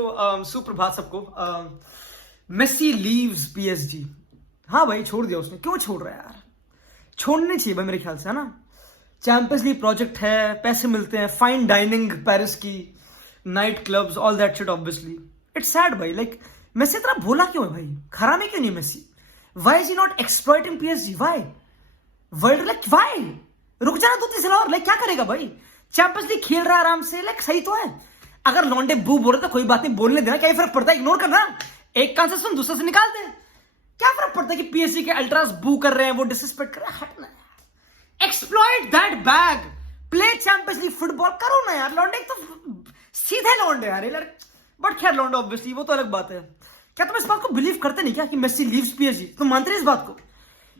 Hello सुप्रभात सबको। Messi leaves PSG. हाँ भाई, छोड़ दिया उसने। क्यों छोड़ रहा है यार? छोड़ने चाहिए भाई मेरे ख्याल से, है ना। चैंपियंस लीग प्रोजेक्ट है, पैसे मिलते हैं, फाइन डाइनिंग पेरिस की, night clubs, all that shit. Obviously it's sad भाई। लाइक मेसी इतना भोला क्यों है भाई? खराब क्यों नहीं Messi? Why is he not exploiting PSG? Why world like why? रुक जाना 2-3 साल और। लाइक क्या करेगा भाई? चैंपियंस लीग खेल रहा है आराम से, लाइक सही तो है। अगर लॉन्डे बू बोल रहे तो कोई बात नहीं, बोलने देना, क्या फर्क पड़ता है? इग्नोर करना, एक कान से सुन दूसरे से निकाल दे। क्या फर्क पड़ता है कि पीएसजी के अल्ट्रास बू कर रहे हैं, वो डिसरिस्पेक्ट कर रहे हैं? हटना, exploit that bag, play champions league football करो ना यार। लॉन्डे तो सीधे लॉन्डे यार, बट खैर लॉन्डे ऑब्वियसली वो तो अलग बात है। क्या तुम इस बात को बिलीव करते नहीं क्या कि मेसी लीव्स पीएसजी? तुम मानते नहीं इस बात को?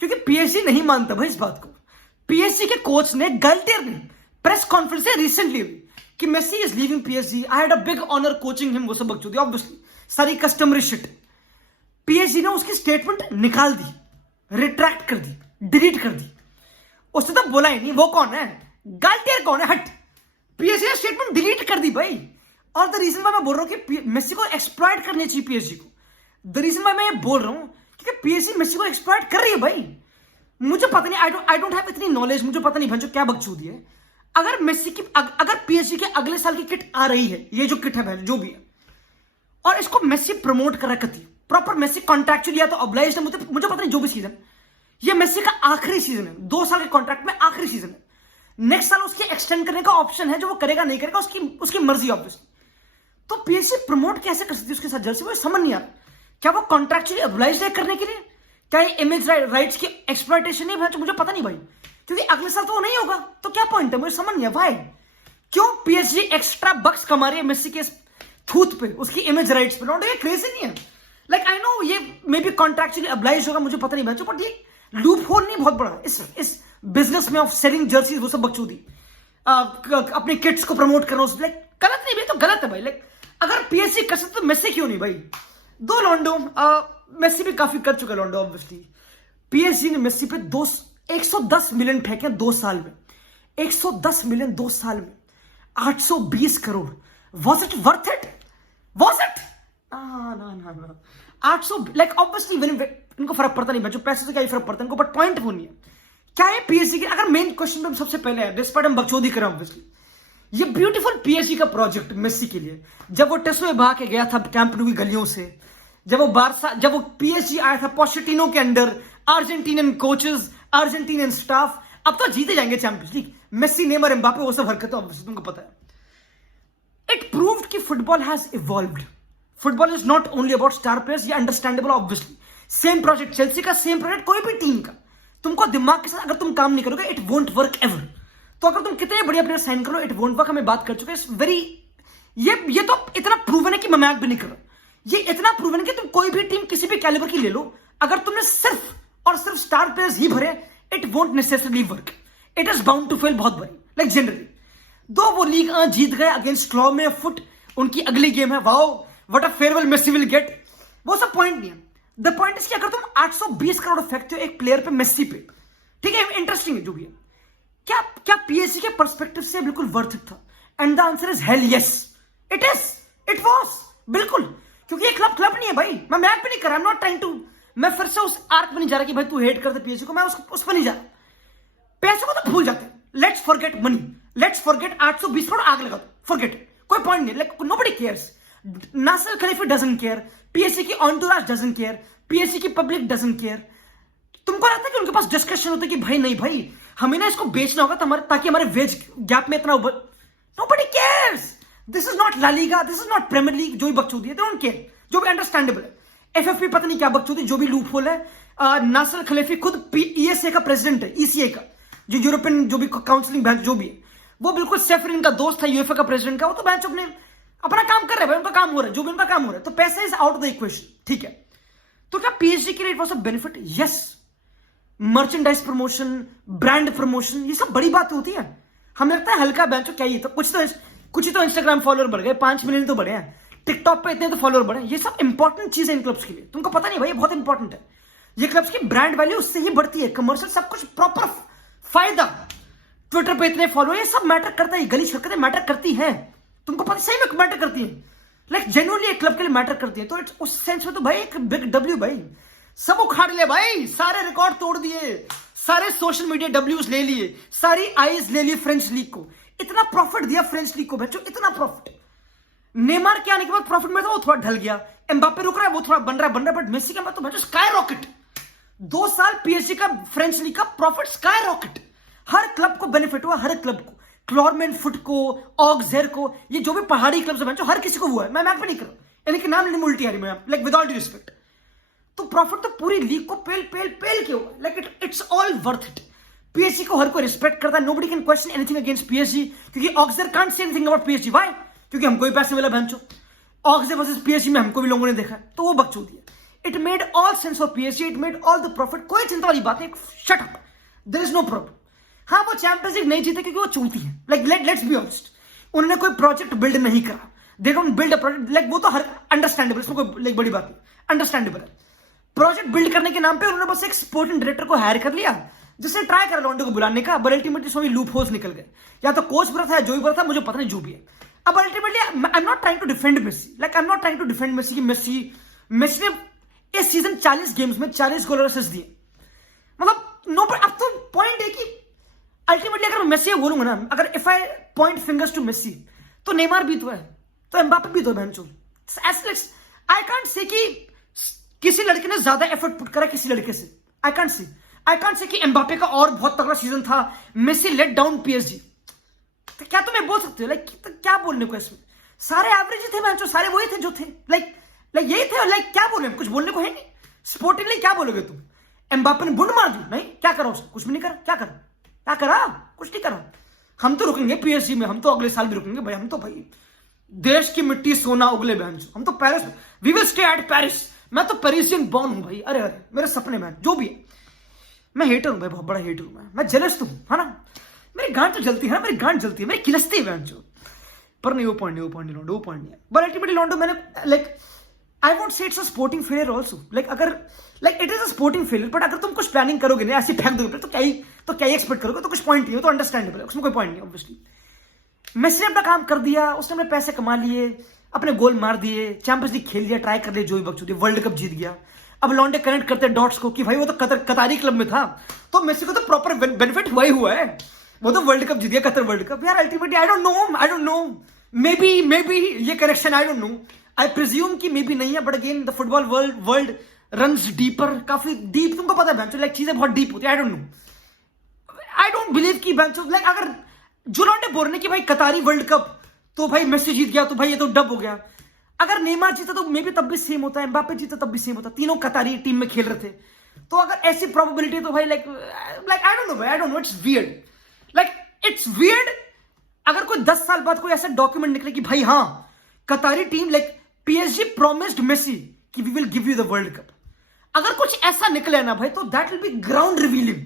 क्योंकि पीएसजी नहीं मानता भाई इस बात को। पीएसजी के कोच ने गलती प्रेस कॉन्फ्रेंस से रिसेंटली कि Messi is leaving PSG, I had a big honour coaching him, वो सब बकचोदी ऑब्वियसली, सारी कस्टमरी शिट। पीएसजी ने उसकी स्टेटमेंट निकाल दी, रिट्रैक्ट कर दी, डिलीट कर दी। उसने तो बोला ही नहीं। वो कौन है? गाल्टियर कौन है? हट। पीएसजी ने स्टेटमेंट डिलीट कर दी भाई। और द रीजन मैं बोल रहा हूं कि मेसी को एक्सप्लॉइट करनी चाहिए पीएसजी को। द रीजन मैं ये बोल रहा हूं क्योंकि पीएसजी मेसी को एक्सप्लॉइट कर रही है भाई। मुझे पता नहीं, आई डोंट हैव इतनी नॉलेज, मुझे पता नहीं भंजो क्या बकचोदी है। अगर मेसी की अगर पीएसजी के अगले साल की किट आ रही है, ये जो किट है जो भी है, और इसको मेसी प्रमोट कर रखती है प्रॉपर, मेसी कॉन्ट्रैक्चुअली या तो ऑब्लाइज्ड है, मुझे पता नहीं, जो भी सीजन, ये मेसी का आखिरी सीजन है, 2 साल के कॉन्ट्रैक्ट में आखिरी सीजन है। नेक्स्ट साल उसके एक्सटेंड करने का ऑप्शन है, जो वो करेगा नहीं करेगा उसकी मर्जी ऑब्वियसली। तो पीएसजी प्रमोट कैसे कर सकती है उसके साथ जर्सी? मुझे समझ नहीं आ रहा। क्या वो कॉन्ट्रैक्चुअली ऑब्लाइज्ड है करने के लिए? क्या ये इमेज राइट्स की एक्सप्लॉइटेशन नहीं है? मुझे पता नहीं भाई, क्योंकि अगले साल तो वो नहीं होगा। तो क्या पॉइंट है? मुझे समझ नहीं है भाई क्यों पीएसजी एक्स्ट्रा बक्स कमा रही है मेसी के थूत पे, उसकी इमेज राइट्स पे। नॉट ये क्रेजी नहीं है? लाइक आई नो ये मे बी कॉन्ट्रैक्चुअली ऑब्लाइज्ड होगा, मुझे पता नहीं भाई, बट ये लूप होल नहीं बहुत बड़ा इस बिजनेस में ऑफ सेलिंग जर्सीज, वो सब बकचोदी, अपने किड्स को प्रमोट करना, लाइक गलत नहीं भाई, तो गलत है भाई। लाइक अगर पीएसजी कर सकते तो मेसी क्यों नहीं भाई? दो लॉन्डो, मेसी भी काफी कर चुका लॉन्डो ऑब्वियसली। पीएसजी ने मेसी पे 110 मिलियन फेंके 2 साल में। 110 मिलियन 2 साल में, 820 crore. Was it worth it? Was it? ना 800, लाइक ऑब्वियसली इनको फर्क पड़ता नहीं, बच्चों पैसे से क्या ही फर्क पड़ता है इनको, बट पॉइंट वो नहीं है। क्या है पीएसजी के? अगर मेन क्वेश्चन पे हम सबसे पहले है, डिस्पाइट हम बकचोदी करें ऑब्वियसली, ये ब्यूटीफुल पीएसजी का प्रोजेक्ट मेसी के लिए, जब वो टेस्ट में भाग के गया था कैंप न्यू की गलियों से, जब वो पीएसजी आया था पोचेटिनो के under, Argentinian coaches, Argentinian staff, अब तो जीते जाएंगे Champions League. Messi, Neymar, Mbappe, वो सब हरकतें ऑब्वियसली तुमको पता है। इट प्रूव्ड कि football has evolved. Football is not only about star players, ये understandable obviously. Same project Chelsea का, सेम प्रोजेक्ट कोई भी टीम का, तुमको दिमाग के साथ अगर तुम काम नहीं करोगे, इट वोंट वर्क एवर। तो अगर तुम कितने बढ़िया प्लेयर साइन करो, इट वोंट वर्क। हमें बात कर चुके हैं वेरी, ये तो इतना प्रूवन है कि मैं मैच भी नहीं कर रहा। ये इतना प्रूवन है कि तुम कोई भी टीम किसी भी कैलिबर की ले लो, अगर तुमने सिर्फ और सिर्फ स्टार प्लेयर्स ही भरे, it won't necessarily work. It is bound to fail बहुत बड़ी, लाइक जनरली। दो वो लीग जीत गए अगेंस्ट क्लॉ में फुट, उनकी अगली गेम है, wow what a farewell Messi will get, वो सब पॉइंट नहीं है। द पॉइंट इज कि अगर तुम 820 करोड़ फेंकते हो एक प्लेयर पे, मेसी पे, ठीक है, इंटरेस्टिंग है जो भी है, क्या पीएसजी के पर्सपेक्टिव से बिल्कुल वर्थ इट था? And the answer is hello yes, it is, it was, बिल्कुल। क्योंकि ये क्लब नहीं है भाई। मैं मैच पे नहीं कर रहा, I am not trying to, मैं फिर से उस आर्क में नहीं जा रहा कि भाई तू हेट करते पीएसजी को, मैं उस पर नहीं जा रहा। पैसे को तो भूल जाते हैं, let's forget money, let's forget 820 crore, आग लगा दो, फॉरगेट इट, कोई पॉइंट नहीं। Like nobody cares. Nasser Khelaifi doesn't care, PSG की एंटोराज डजंट केयर, पीएसजी की पब्लिक डजंट केयर। तुमको लगता है कि उनके पास डिस्कशन होता है कि भाई नहीं भाई, हमें ना इसको बेचना होगा ताकि हमारे वेज गैप में इतना nobody cares. This is not La Liga, this is not Premier League, जो भी बकचोदी है, दे डोंट केयर, जो भी अंडरस्टैंडेबल है। एफएफपी पता नहीं क्या बकचोदी, जो भी लूप होल है। नासिर खलीफी खुद ईएसए का प्रेसिडेंट है, ईसीए का, जो यूरोपियन जो भी काउंसिलिंग बैंक जो भी है, वो बिल्कुल सेफरिन का दोस्त था, यूएफए का प्रेसिडेंट का। वो तो बैंक अपना काम कर रहे हैं भाई, उनका काम हो रहा है, जो भी उनका काम हो रहा है, तो पैसा is out of the equation, ठीक है। तो क्या पीएसजी के लिए it was a benefit? Yes. Merchandise promotion, brand promotion, ये सब बड़ी बात होती है। हमें लगता है हल्का बेंचो क्या ही, तो कुछ ही तो इंस्टाग्राम फॉलोअर बढ़ गए, 5 मिलियन तो बढ़े हैं, टिकटॉक पे इतने तो फॉलोअर बढ़े। ये सब इंपॉर्टेंट चीज है इन क्लब्स के लिए, तुमको पता नहीं भाई, ये बहुत इंपॉर्टेंट है। ये क्लब्स की ब्रांड वैल्यू उससे ही बढ़ती है, कमर्शियल सब कुछ प्रॉपर फायदा, ट्विटर पे इतने फॉलो, ये सब मैटर करता है, गली हरकतें मैटर करती हैं, तुमको पता सही में मैटर करती है। लाइक जेन्युइनली एक क्लब के लिए मैटर करती है, तो उस सेंस में तो भाई एक बिग डब्ल्यू भाई, सब उखाड़ ले भाई, सारे रिकॉर्ड तोड़ दिए, सारे सोशल मीडिया डब्ल्यूज ले लिए, सारी आईज ले ली फ्रेंच लीग को, इतना प्रॉफिट दिया फ्रेंच लीग को बच्चों, इतना प्रॉफिट। नेमार के आने के बाद प्रॉफिट में था वो थोड़ा ढल गया, एम्बापे रुक रहा है वो थोड़ा बन रहा है, बट मेसी के बाद तो बच्चों स्काई रॉकेट। 2 साल पीएसजी का फ्रेंच लीग का प्रॉफिट स्काई रॉकेट, हर क्लब को बेनिफिट हुआ, हर क्लब को, क्लॉरमैन फुट को, ऑक्सर को, ये जो भी पहाड़ी क्लब से बच्चों हर किसी को हुआ है, मैं मैप पे नहीं कर रहा, इनके नाम लेने में उल्टी आ रही मैं, like with all due respect. तो प्रॉफिट तो पूरी लीग को पेल के हुआ, like it's all worth it. PSG को हर कोई रिस्पेक्ट करता है, nobody can question anything against PSG, क्योंकि ऑक्सर can't say anything about PSG, why? क्योंकि हमको भी पैसे मिला बहनचो, ऑक्सर वर्सेस पीएसजी में हमको भी लोगों ने देखा, तो वो बकचोदी है। It made all sense of PSG, it made all the profit, कोई चिंता वाली बात नहीं, shut up, there is no problem. हाँ वो चैंपियंस लीग नहीं जीते क्योंकि वो चूती है, लाइक लेट्स बी ऑनेस्ट, उन्होंने कोई प्रोजेक्ट बिल्ड नहीं करा, they don't build a project, like वो तो हर अंडरस्टैंडेबल, इसमें कोई लाइक बड़ी बात नहीं, अंडरस्टैंडेबल है। प्रोजेक्ट बिल्ड करने के नाम पे उन्होंने बस एक स्पोर्टिंग डायरेक्टर को हायर कर लिया, जिससे ट्राई करा लॉन्डो को बुलाने का, बट अल्टीमेटली इसमें लूप होल्स निकल गए, या तो कोच बुरा था, जो भी बुरा था, मुझे पता नहीं, जो भी है। अब ultimately I am not trying to defend Messi, like I am not trying to defend Messi, कि मेसी ने इस सीजन 40 गेम्स में 40 गोल और असिस्ट दिए, मतलब नो, अब तो पॉइंट है कि अल्टीमेटली अगर मैं मेसी बोलूंगा ना, अगर if I point fingers to Messi, तो नेमार भी तो है, तो एम्बापे भी तो है बहनचोद। आई कांट से कि किसी लड़के ने ज्यादा एफर्ट पुट करा किसी लड़के से, आई कांट से कि एम्बापे का और बहुत तगड़ा सीजन था, मेसी लेट डाउन पीएसजी, तो क्या तुम्हें बोल सकते हो, लाइक तो क्या बोलने को इसमें, सारे एवरेज थे बहनचोद, सारे वही थे जो थे, लाइक यही थे, लाइक क्या बोले, कुछ बोलने को है नहीं। स्पोर्टिंगली क्या बोलोगे तुम, एम्बापे ने बुंड मार दी, नहीं क्या करा उसने, कुछ भी नहीं करा, क्या करा, कुछ नहीं करा। हम तो रुकेंगे पीएसजी में, हम तो अगले साल भी रुकेंगे भाई, हम तो भाई देश की मिट्टी सोना उगले बहन, हम तो Paris, we will stay at Paris, मैं तो पेरिसियन बॉर्न हूं भाई, अरे मेरे सपने में जो भी है, मैं हेटर हूं भाई, बहुत बड़ा हेटर हूं मैं जेलस तो हूं, है ना, मेरी गांड तो जलती है ना, मेरी गांड जलती है, मेरी खिलस्ती है बहन, पर नहीं वो पॉइंट नहीं, बट अल्टीमेटली लॉन्डो मैंने like I won't say it's a sporting failure also, like अगर like it is a sporting failure, but अगर तुम कुछ प्लानिंग करोगे ना, ऐसे फेंक दोगे तो क्या ही एक्सपेक्ट करोगे, तो कुछ पॉइंट नहीं हो, तो अंडरस्टैंडेबल है, उसमें कोई पॉइंट नहीं ऑब्वियसली। मेसी ने अपना काम कर दिया, उसने अपने पैसे कमा लिए, अपने गोल मार दिए, चैंपियंस लीग खेल लिया, ट्राई कर लिया, जो भी बकचोदी, वर्ल्ड कप जीत गया। अब लॉन्डे कनेक्ट करते हैं डॉट्स को कि भाई वो तो कतारी क्लब में था, तो मेसी को तो प्रॉपर बेनिफिट हुआ ही हुआ है, वो तो वर्ल्ड कप जीत गया, कतर वर्ल्ड कप यार। Ultimately I don't know, maybe ये connection, I don't know, I presume कि मे बी नहीं है, but again the football world runs deeper, काफी डीप, तुमको पता है लाइक चीजें बहुत डीप होती है, आई डोंट बिलीव कि लाइक अगर जो लॉन्डे बोल रहे कि भाई कतारी वर्ल्ड कप तो भाई मेसी जीत गया, तो भाई ये तो डब हो गया, अगर नेमार जीता तो मे बी तब भी सेम होता है, एम्बापे जीता तब भी सेम होता, तीनों कतारी टीम में खेल रहे थे, तो अगर ऐसी प्रोबेबिलिटी तो भाई like I don't no, it's weird, अगर कोई 10 साल बाद कोई ऐसा डॉक्यूमेंट निकले कि भाई हाँ Qatari team like PSG promised Messi कि we will give you the world cup, अगर कुछ ऐसा निकले ना भाई, तो that will be ground revealing,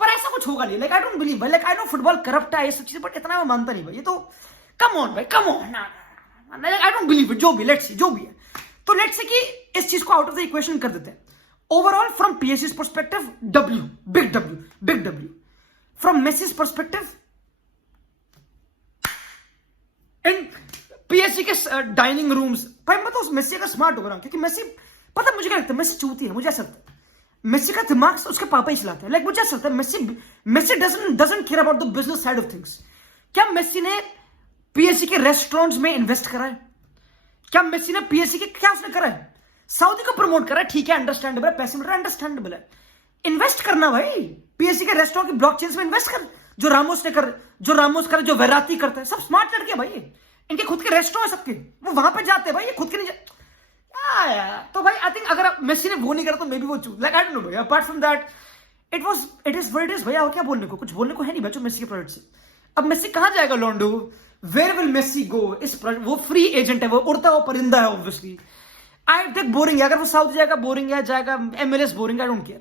पर ऐसा कुछ होगा नहीं, लाइक आई डोंट बिलीव भाई, like I know football corrupt है ये सब चीजें, बट इतना मैं मानता नहीं भाई, ये तो कम ऑन भाई, come on, I don't believe it, जो भी लेट्स सी, जो भी है, तो लेट्स से कि इस चीज को आउट ऑफ द इक्वेशन कर देते हैं। ओवरऑल फ्रॉम पीएसजी's perspective, big W, from Messi's perspective, in PSG के डाइनिंग रूम्स, भाई मैं तो मेसी का स्मार्ट हो रहा हूं, क्योंकि मेसी, पता है मुझे क्या लगता है, मेसी चूती है, मुझे ऐसा लगता है मेसी का दिमाग उसके पापा ही चलाते हैं, लाइक मुझे ऐसा लगता है Messi doesn't care about the business side of things. क्या मेसी ने पीएसजी के रेस्टोरेंट्स में इन्वेस्ट करा है? क्या मेसी ने पीएसजी के क्या उसने करा है? सऊदी को प्रमोट करा है, ठीक है, अंडरस्टैंडेबल है, पैसे मिल रहा है, अंडरस्टैंडेबल है, इन्वेस्ट करना भाई, पीएसजी के रेस्टोरेंट की ब्लॉकचेन में इन्वेस्ट कर, जो रामोस करे, जो वेराती करता है, सब स्मार्ट लड़के भाई, इनके खुद के रेस्टोरेंट है सबके, वो वहां पे जाते हैं भाई, ये खुद के नहीं तो भाई आई थिंक अगर मेसी ने वो नहीं करा तो मे बी वो choose, like I don't know भाई, apart from that it is what it is भैया, और क्या बोलने को, कुछ बोलने को है नहीं बच्चों मेसी के प्रोजेक्ट से। अब मेसी कहां जाएगा लॉन्डो, वेयर विल मेसी गो, इस वो फ्री एजेंट है, वो उड़ता हुआ परिंदा है ऑब्वियसली, आई देख बोरिंग है, अगर वो साउथ जाएगा बोरिंग है, जाएगा MLS boring, I don't care,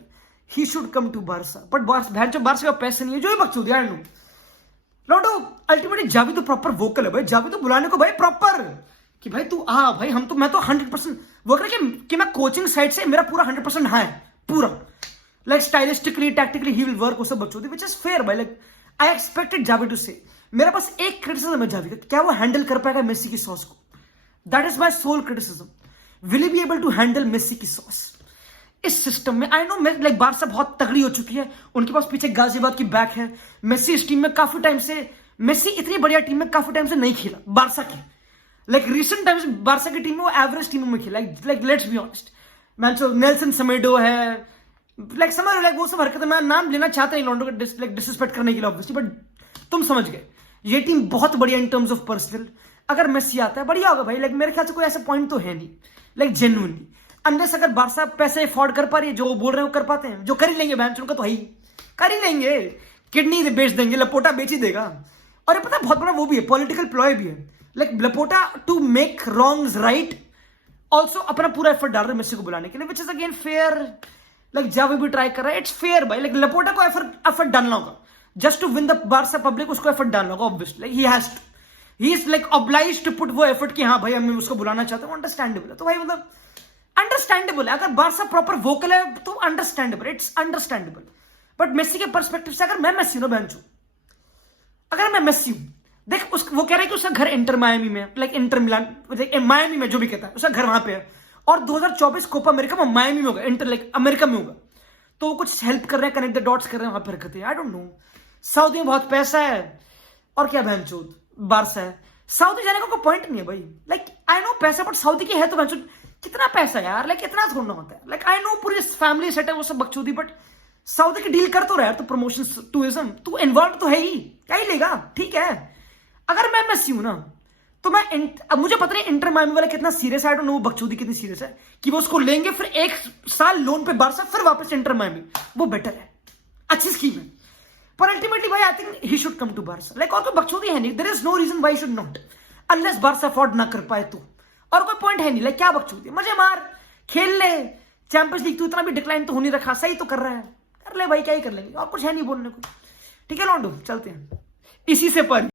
he should come to Barca, but Barca का पैसे नहीं है, जो भी बकचोद है, आई डोंट नो। लॉन्डो अल्टीमेटली जावी तो प्रॉपर वोकल है भाई, जावी तो बुलाने को भाई प्रॉपर कि भाई तू आ भाई, मैं तो 100% वो कर कि मैं कोचिंग साइड से मेरा पूरा 100% हाँ है पूरा, like stylistically tactically he will work, वो सब बच्चों विच इज फेयर भाई, like I expected Xavi to say. मेरा पास एक क्रिटिसिज्म है जावी का, क्या वो हैंडल कर पाएगा मेसी की सॉस को, that is my sole criticism. Will be able to handle Messi की सॉस इस सिस्टम में? आई नो लाइक बारसा बहुत तगड़ी हो चुकी है, उनके पास पीछे गाजियाबाद की बैक है. मेसी इस टीम में काफी टाइम से, मेसी इतनी बढ़िया टीम में काफी टाइम से नहीं खेला बारसा की. लाइक रिसेंट टाइम्स बारसा की टीम में वो एवरेज टीमों में खेला. Like let's be honest, Nelson Semedo है, लाइक समझ लाइक वो सब हरकतें, मैं नाम लेना चाहता नहीं लॉन्डो को डिसरिस्पेक्ट करने के लिए ऑब्वियसली, बट तुम समझ गए. ये टीम बहुत बढ़िया इन टर्म्स ऑफ पर्सनल. अगर मेसी आता है बढ़िया होगा भाई. लाइक मेरे ख्याल से कोई ऐसा पॉइंट तो है नहीं, लाइक जेन्युइनली, अनलेस अगर बारसा पैसे अफोर्ड कर पा रही है, जो बोल रहे हैं वो कर पाते हैं, जो कर ही लेंगे बैंच उनका तो है ही, कर ही लेंगे. किडनी बेच देंगे, लपोटा बेच ही देगा. और ये पता है बहुत बड़ा वो भी है, पॉलिटिकल प्लॉय भी है. Like Laporta to make wrongs right also अपना पूरा एफर्ट डाल रहे हैं मेसी को बुलाने के लिए, which is again fair. Like Xavi भी ट्राई कर रहा है, इट्स फेयर भाई. लाइक लपोटा को एफर्ट डालना होगा just to win the Barca public, उसको एफर्ट डालना होगा obviously. Like he has to, he is like obliged to put वो एफर्ट कि हाँ भाई हम उसको बुलाना चाहते हैं. अंडरस्टैंडेबल है. तो भाई मतलब अंडरस्टैंडेबल है. अगर बारसा प्रॉपर वोकल है तो understandable, it's understandable. But Messi के पर्सपेक्टिव से अगर मैं मेसी हूं ना बेंचू, अगर मैं मेसी हूं, देख वो कह रहा है कि उसका घर इंटर मायामी में, लाइक इंटर मिलान, मायामी में, जो भी कहता है उसका घर वहां पे है. और 2024 कोपा अमेरिका में मायामी में होगा, इंटर लाइक अमेरिका में होगा. तो वो कुछ हेल्प कर रहे हैं, कनेक्ट द डॉट्स कर रहे हैं वहां पर हरकतें. आई डोंट नो. सऊदी में बहुत पैसा है और क्या बेंचू बारसा है. सऊदी जाने का कोई पॉइंट नहीं है भाई. लाइक आई नो पैसा, बट सऊदी की है तो बेंचू कितना पैसा यार, लाइक इतना थोड़ा होता है. लाइक आई नो पूरी फैमिली सेट है, वो सब बकचोदी, बट सऊदी की डील कर तो रहा है. तो प्रमोशन टूरिज्म तू इन्वॉल्व तो है ही, क्या ही लेगा. ठीक है, अगर मैं मेसी हूं ना तो मैं अब मुझे पता नहीं इंटर मायामी वाला कितना सीरियस है, आई डोंट नो बकचोदी कितनी सीरियस है कि वो उसको लेंगे फिर 1 साल लोन पे बारसा, फिर वापस इंटर मायामी. वो बेटर है, अच्छी स्कीम है. पर अल्टीमेटली भाई I think he should come to Barca. Like और कोई बकचोदी है नहीं, there is no reason why should not, unless Barca afford ना कर पाए तो. और कोई पॉइंट है नहीं. लाइक क्या बकचोदी, मजे मार, खेल ले चैंपियंस लीग. तू इतना भी डिक्लाइन तो हो नहीं रखा, सही तो कर रहा है, कर ले भाई, क्या ही कर लेंगे. और कुछ है नहीं बोलने को. ठीक है लॉन्डो, चलते हैं इसी से पर